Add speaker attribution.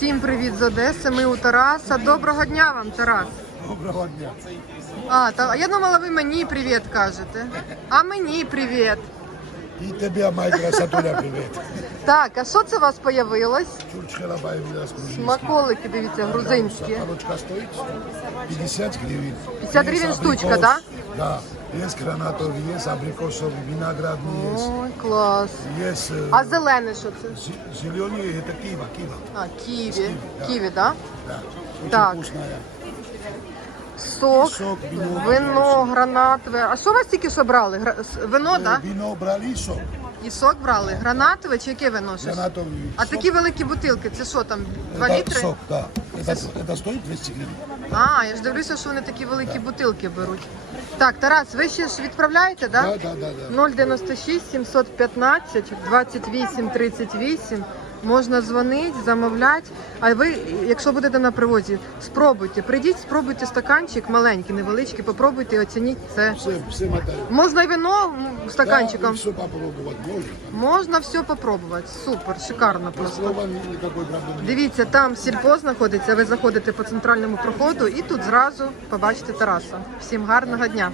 Speaker 1: Всім привіт з Одеси. Ми у Тараса. Доброго дня вам, Тарас.
Speaker 2: Доброго дня.
Speaker 1: А, та, я думала, ви мені привіт кажете. А мені привіт.
Speaker 2: І тебе, моя красотуля, привіт.
Speaker 1: Так, а що це у вас появилось?
Speaker 2: Появилась.
Speaker 1: Смаколики, дивіться, грузинські.
Speaker 2: Палочка стоїть 50 гривен.
Speaker 1: 50 гривен
Speaker 2: Есть
Speaker 1: штучка, да?
Speaker 2: Да. Есть гранатовый, есть абрикосовый, виноградный есть.
Speaker 1: Ой, клас.
Speaker 2: Есть э,
Speaker 1: А зелене що це?
Speaker 2: зи- зеленый, это кива, кива.
Speaker 1: А, ківі.
Speaker 2: да.
Speaker 1: Ківі, да?
Speaker 2: Да. Очень
Speaker 1: Так.
Speaker 2: вкусная.
Speaker 1: Сок,
Speaker 2: Сок, вино.
Speaker 1: вино, гранатове. А що у вас тільки що брали? Гра- с- Вино,
Speaker 2: Э,
Speaker 1: так?
Speaker 2: Вино брали сок.
Speaker 1: І сок брали? Гранатове чи яке вино? щось?
Speaker 2: Гранатовый
Speaker 1: А
Speaker 2: сок.
Speaker 1: такі великі бутилки, це що там, 2
Speaker 2: Это
Speaker 1: літри?
Speaker 2: сок, да. Это, это стоит 200 гривен.
Speaker 1: А, я ж дивлюся, що вони такі великі бутилки беруть. Так, Тарас, ви ще ж відправляєте, так?
Speaker 2: Да, да, да, да.
Speaker 1: 096 715 28 38. Можна дзвонити, замовляти. А ви, якщо будете на привозі, спробуйте. Прийдіть, спробуйте стаканчик маленький, невеличкий, попробуйте оцініть це.
Speaker 2: Все, все мотаю.
Speaker 1: Можна і вино стаканчиком.
Speaker 2: Да, все попробовать можно.
Speaker 1: Можна все попробувати. Супер, шикарно просто. Дивіться, там сільпо знаходиться. Ви заходите по центральному проходу і тут зразу побачите Тараса. Всім гарного дня.